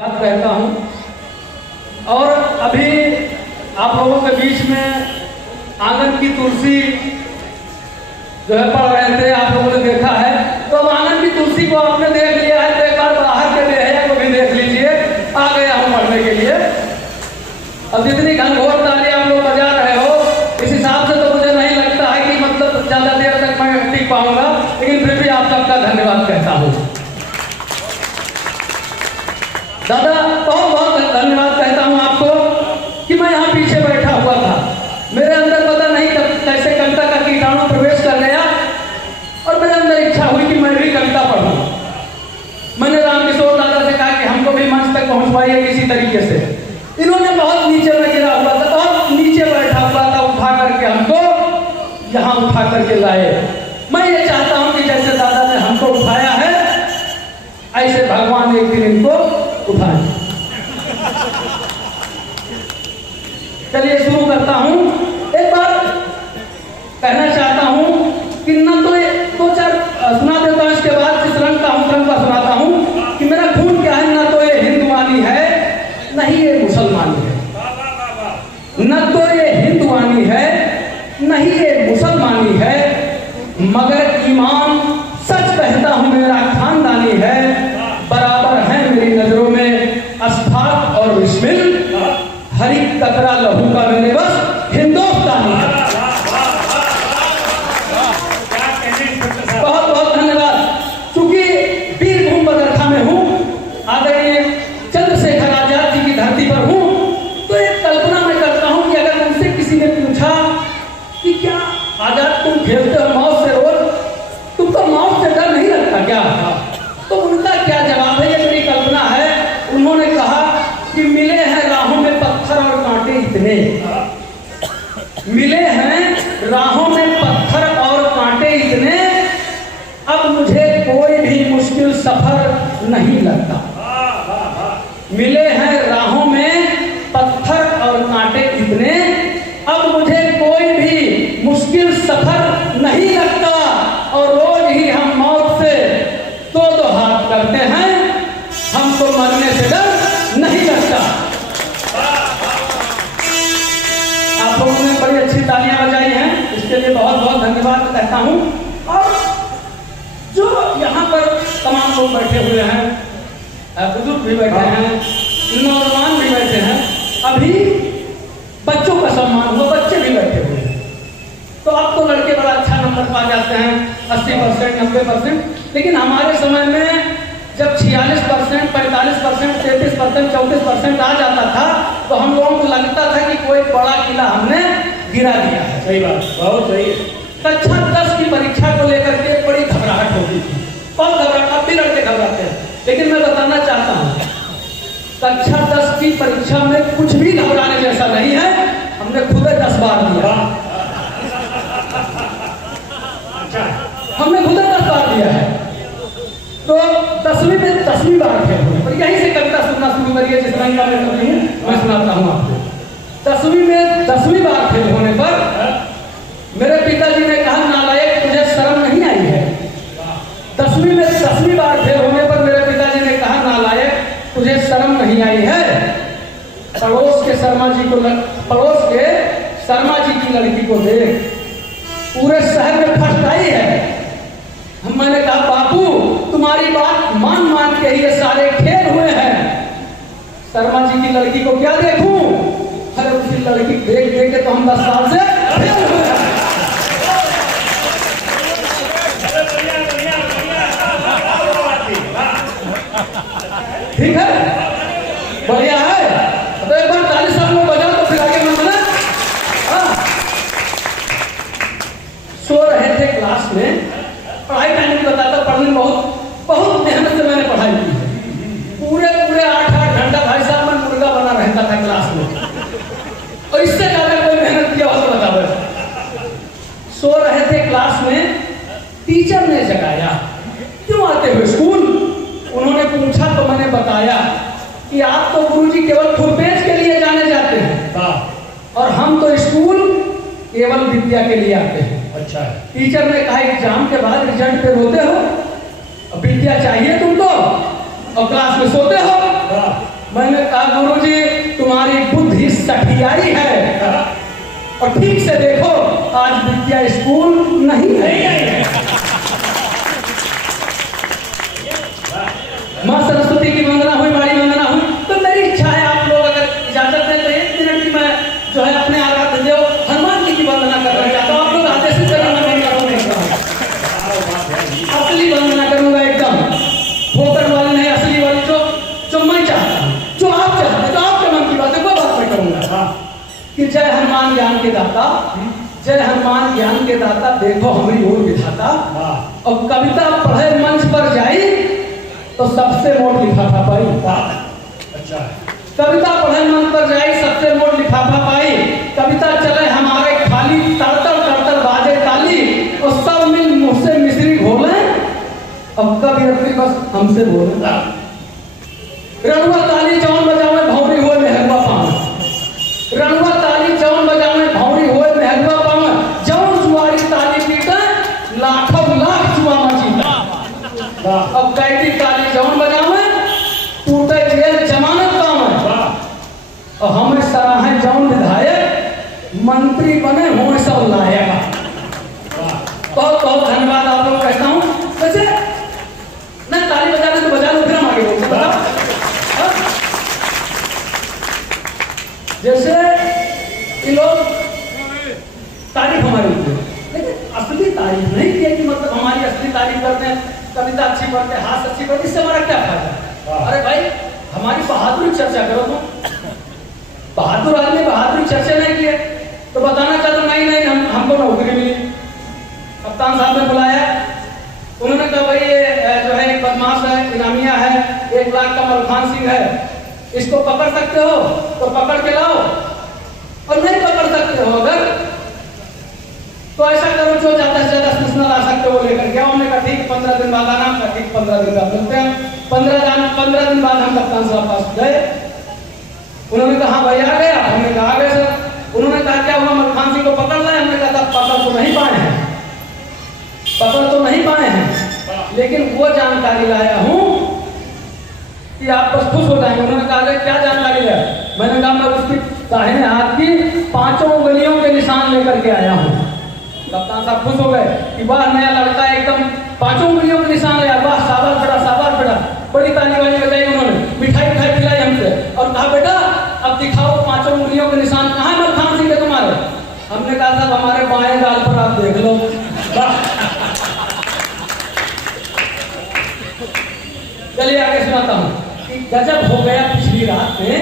बात कहता हूँ। और अभी आप लोगों के बीच में आंगन की तुलसी जो है पढ़ रहे थे, आप लोगों ने देखा है। तो अब आंगन की तुलसी को आपने देख लिया है, तो एक बार बाहर के बेहया को भी देख लीजिए। आ गया हूँ पढ़ने के लिए। अब जितनी घनघोर ताली आप लोग बजा रहे हो, इस हिसाब से तो मुझे नहीं लगता है कि मतलब ज्यादा देर तक मैं टिक पाऊंगा, लेकिन फिर भी आप सबका धन्यवाद कहता हूँ। दादा बहुत बहुत धन्यवाद कहता हूँ आपको कि मैं यहाँ पीछे बैठा हुआ था, मेरे अंदर पता नहीं कैसे कविता का कीटाणु प्रवेश कर गया और मेरे अंदर इच्छा हुई कि मैं भी कविता पढ़ूं। मैंने रामकिशोर दादा से कहा कि हमको भी मंच तक पहुंचवाइए किसी तरीके से। इन्होंने बहुत नीचे में गिरा हुआ था, बहुत नीचे बैठा हुआ था, उठा करके हमको यहाँ उठा करके लाए। मैं ये चाहता हूँ कि जैसे दादा ने हमको उठाया है, ऐसे भगवान एक दिन इनको उठाएं। चलिए शुरू करता हूं। एक बार कहना चाहता हूं कि न तो दो चार सुना देता हूं, इसके बाद जिस रंग का सुनाता हूं कि मेरा खून क्या है। न तो ये हिंदुवानी है, न ही ये मुसलमानी है। न तो ये हिंदुवानी है, न ही ये मुसलमानी है, मगर ईमान सच कहता हूं मेरा खानदानी है। बराबर है मेरी नजरों में अस्फाक और बिस्मिल, हर एक कतरा लहू का मेरे बस हिंदुस्तानी है। बहुत बहुत धन्यवाद। चूंकि वीरभूमि बगरखा में हूँ, आदरणीय चंद्रशेखर आजाद जी की धरती पर हूँ, तो एक कल्पना मैं करता हूँ कि अगर मुझसे किसी ने पूछा कि क्या आजाद तुम खेलते हो मौत से रोज, तुमको मौत से डर नहीं लगता क्या, तो उनका क्या जवाब है, ये मेरी कल्पना है। उन्होंने कहा कि मिले हैं राहों में पत्थर और कांटे इतने, मिले हैं राहों में पत्थर और कांटे इतने, अब मुझे कोई भी मुश्किल सफर नहीं लगता। मिले हैं राहों में पत्थर और कांटे इतने, अब मुझे कोई भी मुश्किल सफर नहीं लगता। और रोज ही हम मौत से दो हाथ करते हैं, हमको मरने से डर नहीं लगता। आप लोगों ने बड़ी अच्छी तालियां बजाई हैं, इसके लिए बहुत बहुत धन्यवाद कहता हूं। और जो यहाँ पर तमाम लोग बैठे हुए हैं, बुजुर्ग भी बैठे हैं, नौजवान भी बैठे हैं, अभी बच्चों का सम्मान हुआ, बच्चे भी बैठे हुए हैं। तो अब तो लड़के बड़ा अच्छा नंबर पा जाते हैं, 80%, 90%, लेकिन हमारे समय में जब 46%, 45%, 33%, 34% आ जाता था, तो हम लोगों को लगता था कि कोई बड़ा किला हमने गिरा दिया है। सही बात, बहुत सही है। कक्षा 10 की परीक्षा को लेकर के बड़ी घबराहट होती थी, बहुत घबराहट, अब भी लड़के घबराते हैं। लेकिन मैं बताना चाहता हूँ, कक्षा 10 की परीक्षा में कुछ भी घबराने जैसा नहीं है। हमने खुद 10 बार दिया, हमने खुद 10 बार दिया है। तो 10वीं में 10वीं बार फेल हुए, और यहीं से कविता सुनना शुरू करिए, जिस रंग का मैं करती हूँ मैं सुनाता हूँ आपको। 10वीं में 10वीं बार फेल होने पर मेरे पिताजी ने कहा, नालायक तुझे शर्म नहीं आई है। 10वीं में 10वीं बार फेल होने पर मेरे पिताजी ने कहा, नालायक तुझे शर्म नहीं आई है। पड़ोस के शर्मा जी की लड़की को देख, पूरे शहर में फर्स्ट आई है। मैंने कहा, बापू तुम्हारी बात मान मान के ये सारे खेल हुए हैं, शर्मा जी की लड़की को क्या देखूं? अरे उसी लड़की देख देख के तो हम 10 साल से फेल हुए हैं। ठीक है, बढ़िया है। तो एक बार 40 साल में बजाओ तो फिर आगे मन बना। सो रहे थे क्लास में, पढ़ाई का नहीं बताता, पढ़ने बहुत मेहनत से मैंने पढ़ाई की है। पूरे 8 घंटा भाई साहब मैं मुर्गा बना रहता था क्लास में, और इससे ज्यादा कोई मेहनत किया हो तो बताओ। सो रहे थे क्लास में, टीचर ने जगाया, क्यों आते हो स्कूल? उन्होंने पूछा तो मैंने बताया कि आप तो गुरुजी केवल फुटपेज के लिए जाने जाते हैं, और हम तो स्कूल केवल विद्या के लिए आते हैं। अच्छा है। टीचर ने कहा, एग्जाम के बाद रिजल्ट पे रोते हो, विद्या चाहिए तुमको, और क्लास में सोते हो। मैंने कहा गुरुजी तुम्हारी बुद्धि सठियाई है, और ठीक से देखो आज विद्या स्कूल नहीं है। माँ सरस्वती की वंदना हुई, बड़ी वंदना हुई। तो मेरी इच्छा है आप लोग अगर इजाजत दें तो 1 मिनट की मैं जो है अपने आराध्य देव हनुमान जी की वंदना करना चाहता हूँ। आप लोग आदेश करें, मैं नहीं करूँगा, असली वंदना करूँगा, एकदम फोकट वाली नहीं, असली वाली जो मैं चाहता हूँ, जो आप चाहते हैं, तो आपके मन की बात है वो बात मैं करूँगा कि जय हनुमान ज्ञान के दाता, जय हनुमान ज्ञान के दाता, देखो हमारी ओर विधाता। और कविता पढ़े मंच पर जाई तो सबसे मोट लिफाफा पाई। अच्छा, कविता पढ़े मंच पर जाई सबसे मोट लिफाफा पाई। कविता चले हमारे खाली, तड़तड़ तड़तड़ बाजे ताली, और सब मिल मुँह से मिश्री घोले, अब कभी बस हमसे बोले। रणुआ ताली जौन बजावे भौरी हुए मेहरुआ पावन, रणुआ ताली जौन बजावे भौरी हुए मेहरुआ पावन, जौन जुआरी ताली पीटे लाखों लाख जुआ मचीता। अब कैदी ताली जौन बजावे टूटे जेल जमानत पावे, और हमें सराहे जौन विधायक मंत्री बने हों सब लायक। बहुत बहुत धन्यवाद आप लोग कहता हूँ। वैसे मैं ताली बजा दे तो बजा लो, फिर हम आगे बोलते बताओ। जैसे ये लोग तारीफ हमारी की, लेकिन असली तारीफ नहीं की है कि मतलब हमारी असली तारीफ करते हैं, कविता अच्छी पढ़ते हैं, हाथ अच्छी पढ़ते, इससे हमारा क्या फायदा। अरे भाई हमारी बहादुरी चर्चा करो तुम, बहादुर आदमी बहादुरी चर्चा नहीं किए तो बताना चाहता नहीं नहीं हमको नौकरी मिली। कप्तान साहब ने बुलाया, उन्होंने कहा भाई ये जो है एक बदमाश है, इनामिया है, 1 लाख का मलखान सिंह है, इसको पकड़ सकते हो तो पकड़ के लाओ, और नहीं पकड़ सकते हो अगर तो ऐसा करो जो ज्यादा से ज्यादा सूचना ला सकते हो लेकर गया। हमने कहा ठीक 15 दिन बाद आना, ठीक 15 दिन बाद मिलते हैं। 15 दिन बाद हम कप्तान साहब पास गए, उन्होंने कहा हाँ भाई आ गया, हमने कहा आ गए सर। उन्होंने कहा क्या हुआ, मलखान सिंह को पकड़ लाए, हमने कहा पकड़ तो नहीं पाए हैं, पकड़ तो नहीं पाए हैं, लेकिन वो जानकारी लाया हूँ कि आप बस खुश हो जाएंगे। उन्होंने कहा क्या जानकारी है, मैंने कहा मैं उसकी दाहिने हाथ की 5 उंगलियों के निशान लेकर के आया हूँ। कप्तान साहब खुश हो गए कि वाह नया लड़का एकदम 5 उंगलियों के निशान लिया, वाह शाबाश बेटा शाबाश बेटा। बड़ी ताली वाली बजाई, उन्होंने मिठाई खिलाई हमसे और कहा बेटा अब दिखाओ 5 उंगलियों के निशान कहाँ है मलखान सिंह के तुम्हारे। हमने कहा साहब हमारे बाएं गाल पर आप देख लो। चलिए आगे सुनाता हूँ कि गजब हो गया पिछली रात में,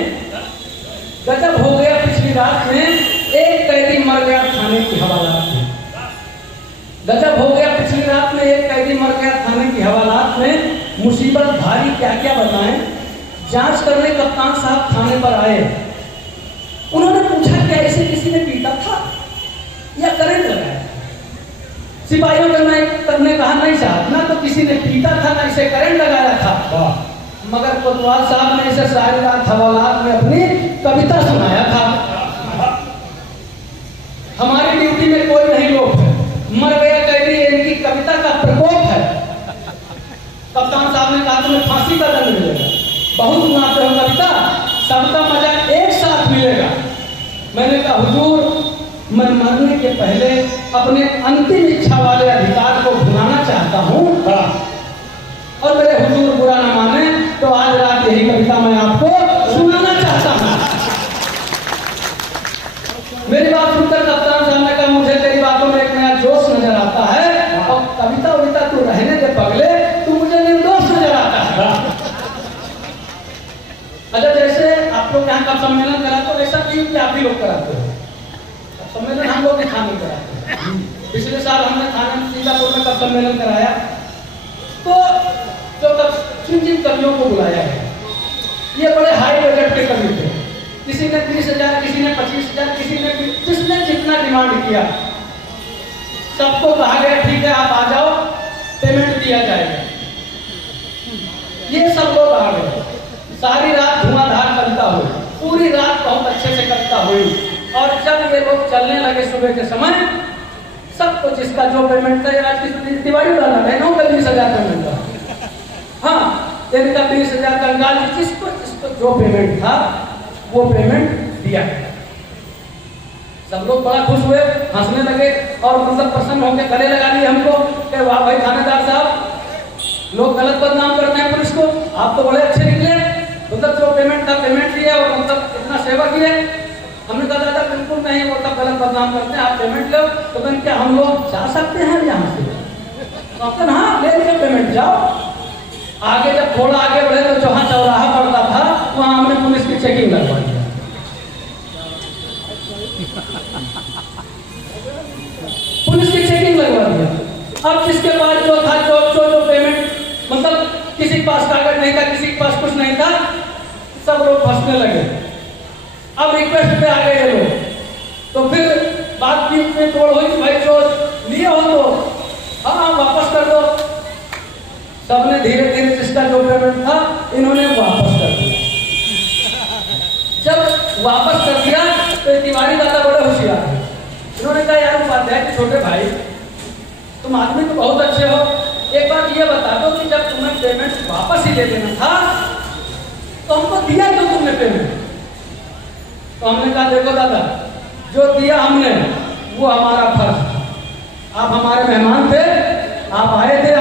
गजब हो गया पिछली रात में, एक कैदी मर गया थाने की हवालात में। गजब हो गया पिछली रात में, एक कैदी मर गया थाने की हवालात में। मुसीबत भारी क्या क्या बताएं, जांच करने कप्तान साहब थाने पर आए। उन्होंने पूछा क्या इसे किसी ने पीटा था या करंट लगाया। सिपाहियों ने कहा नहीं साहब, ना तो किसी ने पीटा था ना इसे करंट लगाया था, मगर कोतवाल साहब ने इसे सारी रात हवालात में अपनी कविता सुनाया था। हमारी ड्यूटी में कोई नहीं लोग है, मर गया कैदी इनकी कविता का प्रकोप है। कप्तान साहब ने कहा तुम्हें फांसी का दंड मिलेगा, बहुत सुनाते हो कविता, सबका मजा एक साथ मिलेगा। मैंने कहा हुजूर मैं मरने के पहले अपने अंतिम इच्छा वाले अधिकार को भुलाना चाहता हूँ, और मेरे हुजूर बुरा न माने तो आज रात यही कविता मैं आपको सुनाना चाहता हूँ। मेरी बात सुनकर कप्तान साहब ने कहा मुझे तेरी बातों में एक नया जोश नजर आता है, और कविता वविता तू रहने दे पगले, तू मुझे निर्दोष नजर आता है। अच्छा जैसे आप लोग यहाँ का सम्मेलन कराते हो वैसा क्यों कि आप भी लोग कराते हो सम्मेलन, हम लोग थाने कराते हैं। पिछले साल हमने थाने सीतापुर में कब सम्मेलन कराया, तो जो जिन कवियों को बुलाया गया ये बड़े हाई बजट के कवि थे, किसी ने 30,000, किसी ने 25,000, किसी ने जिसने जितना डिमांड किया सबको कहा गया ठीक है आप आ जाओ, पेमेंट दिया जाएगा। ये सब लोग आ गए, सारी रात धुआंधार कविता हुई, पूरी रात बहुत अच्छे से कविता हुई, और जब ये लोग चलने लगे सुबह के समय सबको जिसका जो पेमेंट था, आज की दिवाली वाला है 9 का 20,000 पेमेंट था, हाँ इनका 20,000 कंगाल जिसको तो जो पेमेंट था वो पेमेंट दिया। सब लोग बड़ा खुश हुए, हंसने लगे और मतलब प्रसन्न होकर गले लगा लिए हमको कि वाह भाई थानेदार साहब, लोग गलत बदनाम करते हैं पुलिस को, आप तो बड़े अच्छे निकले, मतलब जो पेमेंट था पेमेंट दिया और मतलब इतना सेवा किए। हमने कहा दादा बिल्कुल नहीं, वो सब गलत बदनाम करते हैं, आप पेमेंट लो। तो मैंने क्या हम लोग जा सकते हैं यहाँ से? तो हाँ ले लिया पेमेंट, जाओ। आगे जब थोड़ा आगे बढ़े तो जहाँ चौराहा पड़ता था वहाँ हमने पुलिस की चेकिंग लगवा दिया। पुलिस की चेकिंग लगवा दिया। अब जिसके पास जो था जो पेमेंट, मतलब किसी के पास कागज नहीं था, किसी के पास कुछ नहीं था, सब लोग फंसने लगे। अब रिक्वेस्ट पे आ गए ये लोग, तो फिर बातचीत में तोड़ हुई, भाई जो लिए हो तो हाँ वापस कर दो। सबने धीरे धीरे जिसका जो पेमेंट था इन्होंने वापस कर दिया। जब वापस कर दिया तो तिवारी दादा बड़े होशियार है, इन्होंने कहा यार बात है कि छोटे भाई तुम आदमी तो बहुत अच्छे हो, एक बात ये बता दो कि जब तुम्हें पेमेंट वापस ही ले लेना था तो हमको दिया क्यों तुमने पेमेंट? तो हमने कहा देखो दादा, जो दिया हमने वो हमारा फर्ज था, आप हमारे मेहमान थे, आप आए थे,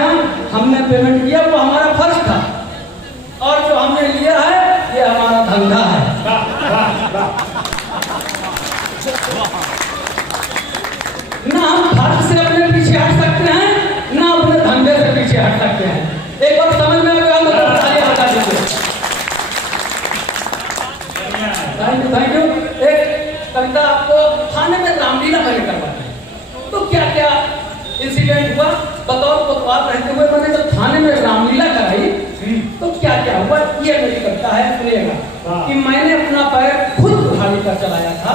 हमने पेमेंट किया, वो हमारा फर्ज था, और जो हमने लिया है ये हमारा धंधा है। ना हम फर्ज से अपने पीछे हट सकते हैं, ना अपने धंधे से पीछे हट सकते हैं। एक बार समझ में आ गया मतलब बता दीजिए। Thank you. एक कविता आपको थाने में रामलीला मैंने करवाई, तो क्या क्या इंसिडेंट हुआ बतौर कोतवाल रहते हुए मैंने जब थाने में रामलीला कराई तो क्या क्या हुआ ये मेरी कविता है, सुनिएगा। कि मैंने अपना पैर खुद उठाने कर चलाया था,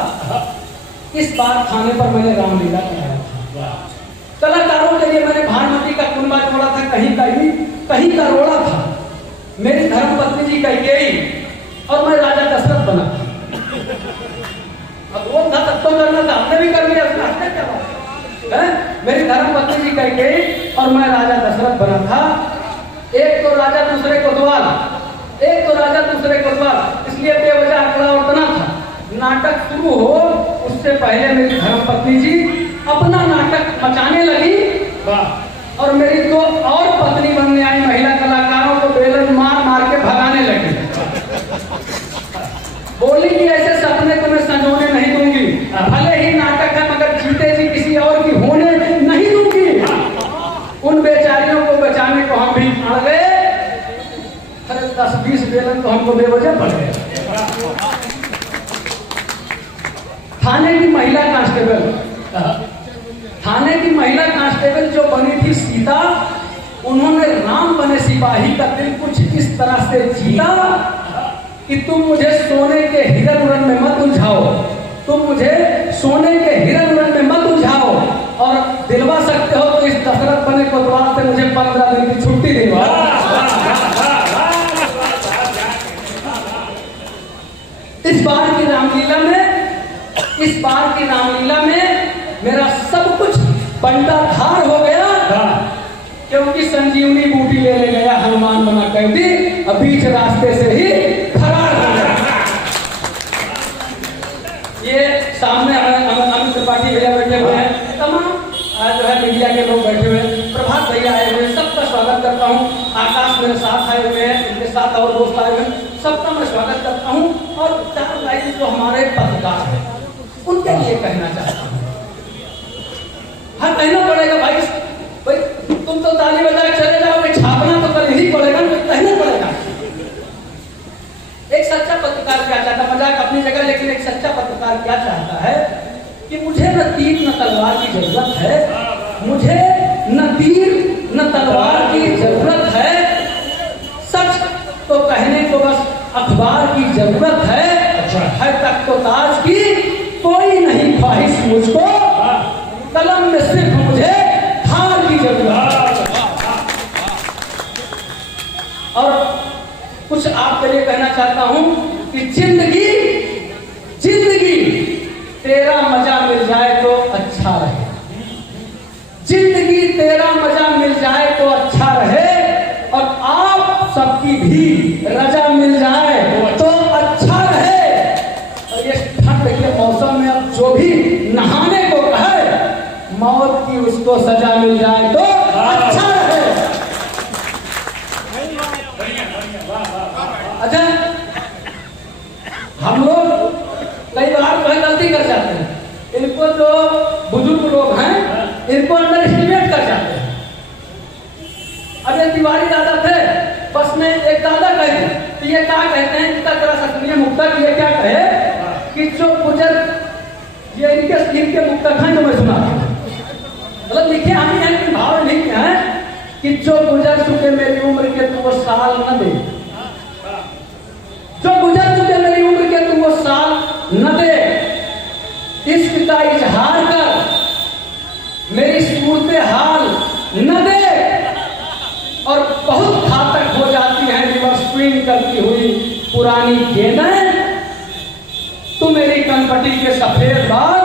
इस बार थाने पर मैंने रामलीला कराया था। कलाकारों के लिए मैंने भानुमति का कुंबा जोड़ा था, कहीं का रोड़ा था, मेरी धर्मपत्नी जी कैकेयी और मैं राजा दशरथ बना था। अब वो था तब तो करना था, हमने भी कर लिया, उसमें क्या बात है? मेरी धर्मपत्नी जी कैकेयी और मैं राजा दशरथ बना था। एक तो राजा दूसरे कोतवाल, इसलिए बेवजह अकड़ा और तना था। नाटक शुरू हो उससे पहले मेरी धर्मपत्नी जी अपना नाटक मचाने लगी और मेरी दो और पत्नी बनने आई महिला कलाकारों को बेलन मार मार के भगाने लगी। बोली कि ऐसे सपने तुम्हें संजोने नहीं दूंगी, भले ही नाटक है मगर जीते जी किसी और की होने नहीं दूंगी। उन बेचारियों को बचाने को हम भी अड़ गए, अरे 10-20 बेलन तो हमको बेवजह पड़ गए। थाने की महिला कांस्टेबल जो बनी थी सीता, उन्होंने राम बने सिपाही का दिल कुछ इस तरह से जीता कि तुम मुझे सोने के हिरन उरन में मत उलझाओ, और दिलवा सकते हो तो इस दशरथ बने कोतवाल से मुझे 15 दिन की छुट्टी दिलवा। इस बार की रामलीला में मेरा सब कुछ बंटाधार हो गया, क्योंकि संजीवनी बूटी लेने गया हनुमान बना कैदी, बीच रास्ते से ही फरार हो गया। ये सामने अमित त्रिपाठी भैया बैठे हुए हैं, तमाम जो है मीडिया के लोग बैठे हुए हैं, प्रभात भैया आए हुए हैं, सबका स्वागत करता हूँ। आकाश मेरे साथ आए हुए हैं, इनके साथ और दोस्त आए हुए हैं, सबका मैं स्वागत करता हूँ। और 4 लाइन जो हमारे पत्रकार हैं उनके लिए कहना चाहता हूँ। हाँ कहना पड़ेगा भाई तुम तो ताली बजा के चले जाओगे, छापना तो कल ही पड़ेगा, कहना पड़ेगा। एक सच्चा पत्रकार क्या चाहता है, मजाक अपनी जगह, लेकिन एक सच्चा पत्रकार क्या चाहता है कि मुझे न तीर न तलवार की जरूरत है, मुझे न तीर न तलवार की जरूरत है, सच तो कहने को बस अखबार की जरूरत है। है तक तो ताज की कोई नहीं ख्वाहिश मुझको, कलम में सिर्फ मुझे धार की जरूरत है। और कुछ आपके लिए कहना चाहता हूं कि जिंदगी तेरा मजा मिल जाए तो अच्छा रहे, जिंदगी तेरा मजा मिल जाए तो अच्छा रहे, और आप सबकी भी रजा मिल जाए हम लोग कई बार जो है गलती कर जाते हैं, इनको जो बुजुर्ग लोग हैं इनको अंडर एस्टिमेट कर जाते हैं। अब ये तिवारी दादा थे, बस में एक दादा कहते तो ये क्या कहते हैं, इनका जरा सा सुनिए मुक्तक, ये क्या कहे कि जो गुजर, ये इनके मुक्तक हैं जो मैं सुना मतलब लिखे हम ही हैं लेकिन भाव नहीं है कि जो गुजर चुके मेरी उम्र के तू वो साल न दे, जो गुजर चुके मेरी उम्र के तू वो साल न दे, इश्क का इजहार कर मेरी सूरत हाल न दे, और बहुत घातक हो जाती है रिवर्स स्विंग करती हुई पुरानी गेंदें, तू मेरी कनपटी के सफेद बाल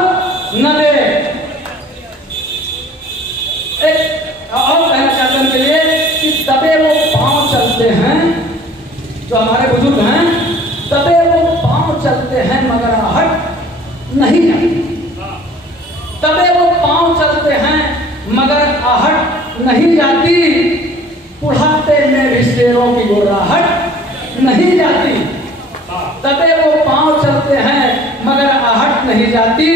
न दे। एक और कहना चाहते हैं के लिए कि दबे वो पांव चलते हैं, जो हमारे बुजुर्ग हैं, दबे वो पांव चलते हैं मगर आहट नहीं जाती, दबे वो पांव चलते हैं मगर आहट नहीं जाती, बुढ़ापे में भी शेरों की गुर्राहट नहीं जाती, दबे वो पांव चलते हैं मगर आहट नहीं जाती,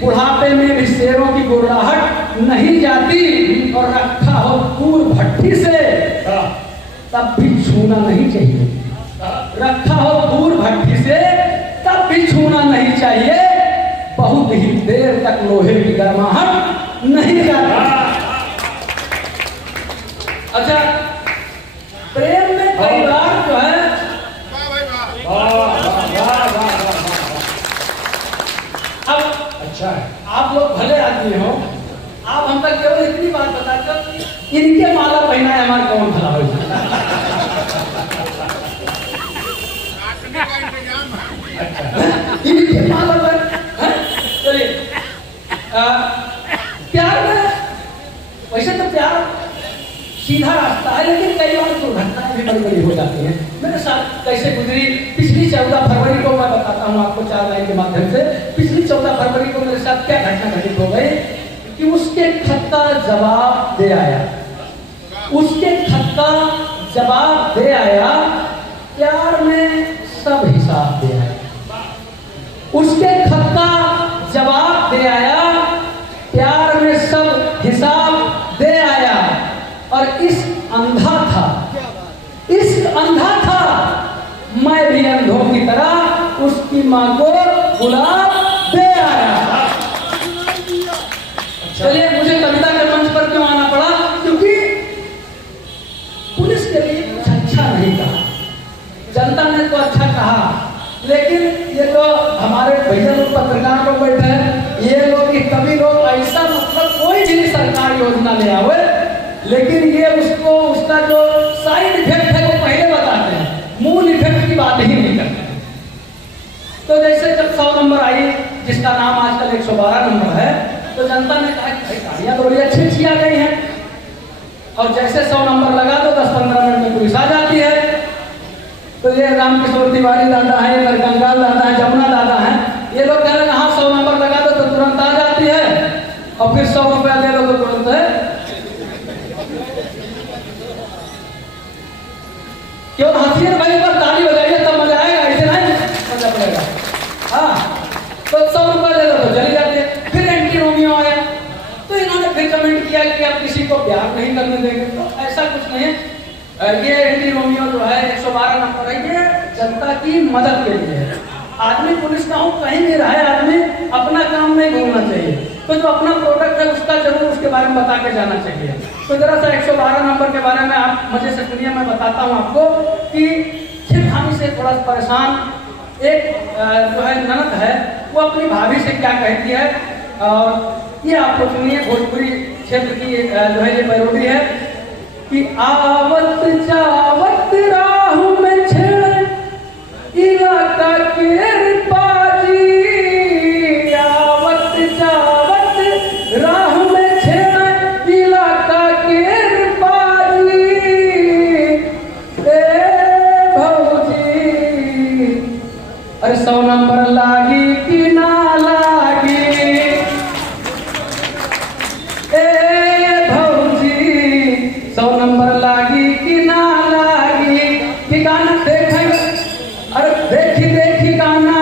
बुढ़ापे में भी शेरों की गुर्राहट नहीं जाती, और रखा हो दूर भट्टी से तब भी छूना नहीं चाहिए, रखा हो दूर भट्टी से तब भी छूना नहीं चाहिए, बहुत ही देर तक लोहे की गर्माहट नहीं जाती। अच्छा, प्रेम में कई बार जो है अब अच्छा है, आप लोग भले आदमी हो, आप हम तक केवल इतनी बात बताकर इनके माला पहना है हमारा कौन भला हो जाए। इनके माला पर चलिए, प्यार में वैसे तो प्यार सीधा रास्ता है, लेकिन कई बार दुर्घटनाएं भी बड़ी बड़ी हो जाती हैं। मेरे साथ कैसे गुजरी, पिछली 14 फरवरी को मैं बताता हूँ आपको 4 लाइन के माध्यम से। पिछली 14 फरवरी को मेरे साथ क्या घटना घटित हो गई कि उसके खत का जवाब दे आया, उसके खत का जवाब दे आया, प्यार में सब हिसाब दे आया, उसके खत का जवाब दे आया, प्यार में सब हिसाब दे आया, और इस अंधा था, इस अंधा था, मैं भी अंधों की तरह उसकी मां को गुलाब दे आया। चलिए, मुझे कविता के मंच पर क्यों आना पड़ा, क्योंकि पुलिस के लिए कुछ अच्छा नहीं कहा, जनता ने तो अच्छा कहा, लेकिन ये तो हमारे भैया लोग पत्रकार लोग बैठे हैं, ये लोग कि कभी लोग ऐसा मतलब कोई भी सरकार योजना ले आवे, लेकिन ये उसको उसका जो साइड इफेक्ट है वो पहले बताते हैं, मूल इफेक्ट की बात ही नहीं करते। तो जैसे जब 100 नंबर आई, जिसका नाम आजकल 112 नंबर है, तो जनता ने कहा कि गाड़ियां तो बड़ी अच्छी अच्छी आ गई हैं, और जैसे 100 नंबर लगा तो 10-15 मिनट में पुलिस आ जाती है। तो ये रामकिशोर तिवारी दादा है, गंगाल दादा है, जमुना दादा है, ये लोग कह रहे हैं हाँ 100 नंबर लगा दो तो तुरंत आ जाती है, और फिर 100 रुपया दे दो तो तुरंत है। क्यों हथियार भाई पर ताली बजाइए तब मजा आएगा, ऐसे नहीं मजा पड़ेगा। हाँ, तो 100 रुपया दे दो तो चली जाती है। फिर एंटी रोमियो आया, तो इन्होंने फिर कमेंट किया कि आप किसी को प्यार नहीं करने देंगे, तो ऐसा कुछ नहीं है। ये एंटी रोमियो जो है 112 नंबर है, ये जनता की मदद के लिए है। आदमी पुलिस का हो कहीं भी रहे, आदमी अपना काम नहीं भूलना चाहिए, तो जो अपना प्रोडक्ट है उसका जरूर उसके बारे में बता के जाना चाहिए। तो जरा सा 112 नंबर के बारे में आप मजे से सुनिए, मैं बताता हूँ आपको कि छिड़खानी से थोड़ा परेशान एक जो है ननद है, वो अपनी भाभी से क्या कहती है, और ये आपको सुनिए। भोजपुरी क्षेत्र की जो है ये पैरोडी है कि आवत जावत राहु में छेड़ इलाका के पाजी, आवत जावत राहु में छेड़ इलाका के पाजी, भौजी अरे 100 नंबर लागी कि ना लागी, भौजी 100 नंबर लागी कि ना लागी, कि गाना देखे, अरे देखी देखी गाना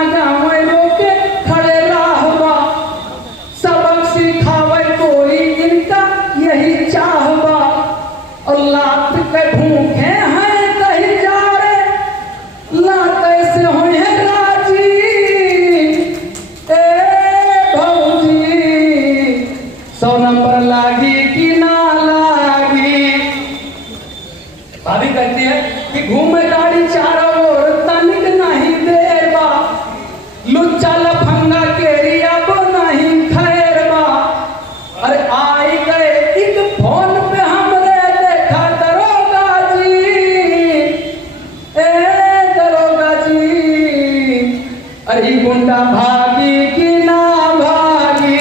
अरे गुंडा भागी कि ना भागी,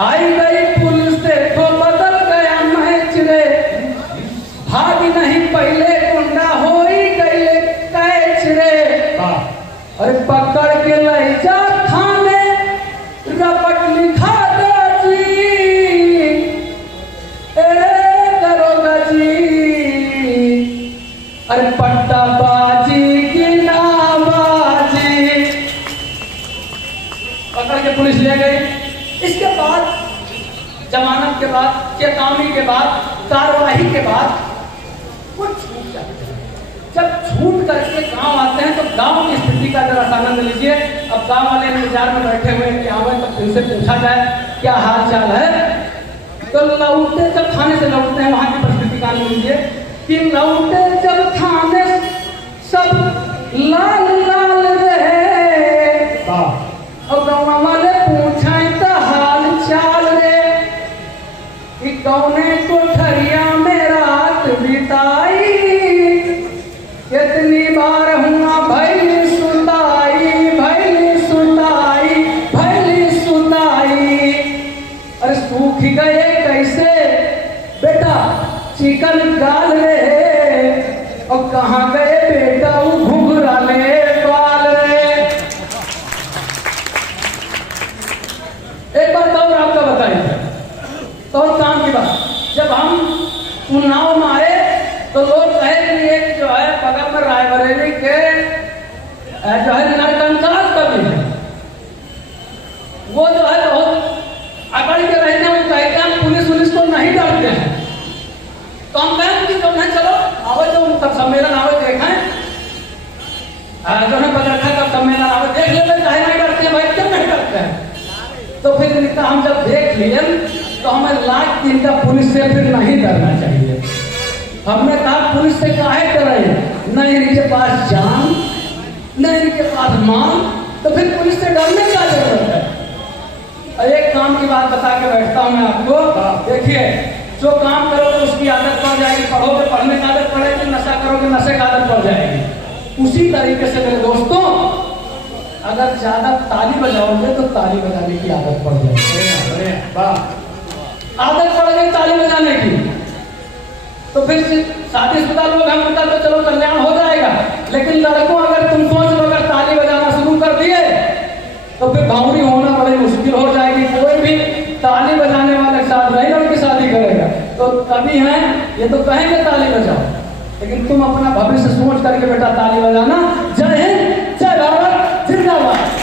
आई गई पुलिस देखो बदल गया मैच रे, भागी नहीं पहले गुंडा हो ही गई कैच रे। अरे पकड़ के ले जा थाने रपट लिखा दो जी, दरोगा जी। अरे पट्टा बाजी की ना बाजी, पकड़ के पुलिस ले गई। इसके बाद जमानत के बाद, चेतावनी के बाद, कार्रवाई के बाद वो छूट जाते हैं। जब छूट करके गांव आते हैं तो गांव की स्थिति का जरा आनंद लीजिए। अब गांव वाले इंतजार में बैठे हुए कि आवे तो इनसे पूछा जाए क्या हाल चाल है। तो लौटे जब थाने से लौटते हैं वहां की परिस्थिति का आनंद लीजिए कि लौटे जब थाने सब लाल लाल रहे, और गाँव वाले पूछे तो हाल चाल रे, कि कौने कोठरिया में रात बिताई, कितनी बार हुआ भैली सुताई, भैली सुताई, भैली सुताई। अरे सूख गए कैसे बेटा चिकन गाल रे, और कहाँ गए बेटा वो घुघरा ले बाल रे। एक बात और आपका बताइए तो काम की बात, जब हम उन्नाव में आए तो लोग कहे कि एक जो है बगल में रायबरेली के जो है नरकंकाल कवि है, वो जो है बहुत अकड़ के रहने वो कहते हैं पुलिस पुलिस को नहीं डरते हैं। तो हम कहें कि जो है चलो आवे जो तब सम्मेलन आवे देखें, जो है पत्रकार का सम्मेलन आवे देख लेते, चाहे नहीं डरते भाई, क्यों नहीं डरते हैं। तो फिर हम जब देख लिए तो हमें लाख दिन का पुलिस से फिर नहीं डरना चाहिए। हमने कहा पुलिस से काहे डरे, न इनके पास जान न इनके पास मान, तो फिर पुलिस से डरने का जरूरत है। और एक काम की बात बता के बैठता हूं मैं आपको, देखिए जो काम करोगे उसकी आदत पड़ जाएगी, पढ़ोगे पढ़ने की आदत पड़ेगी, नशा करोगे नशे की आदत पड़ जाएगी। उसी तरीके से मेरे दोस्तों अगर ज्यादा ताली बजाओगे तो ताली बजाने की आदत पड़ जाएगी। आदत पड़ गई ताली बजाने की तो फिर शादीशुदा लोग हम उनका तो चलो कल्याण हो जाएगा, लेकिन लड़कों अगर तुम सोच लो अगर ताली बजाना शुरू कर दिए तो फिर भावरी होना बड़ी मुश्किल हो जाएगी। कोई भी ताली बजाने वाले के साथ नहीं लड़की शादी करेगा। तो कभी है ये तो कहेंगे ताली बजाओ, लेकिन तुम अपना भविष्य सोच करके बेटा ताली बजाना। जय हिंद, जय भारत, जिंदाबाद।